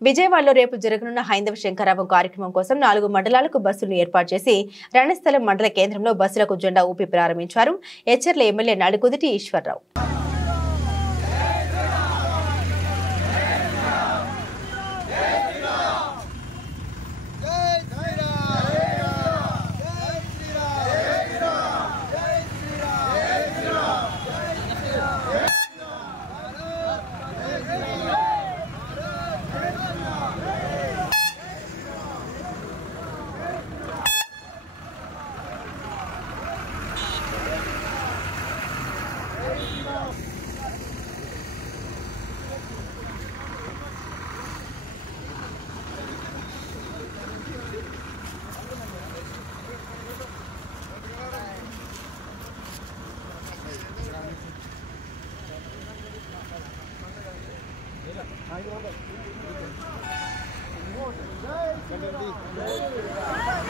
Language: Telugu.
విజయవాడలో రేపు జరగనున్న హైందవ శంకరాభం కార్యక్రమం కోసం 4 మండలాలకు బస్సులను ఏర్పాటు చేసి రణస్థలం మండల కేంద్రంలో బస్సులకు జెండా ఊపి ప్రారంభించారు ఎచ్చర్ల ఎమ్మెల్యే నడుకుదిటి ఈశ్వర్రావు. Jai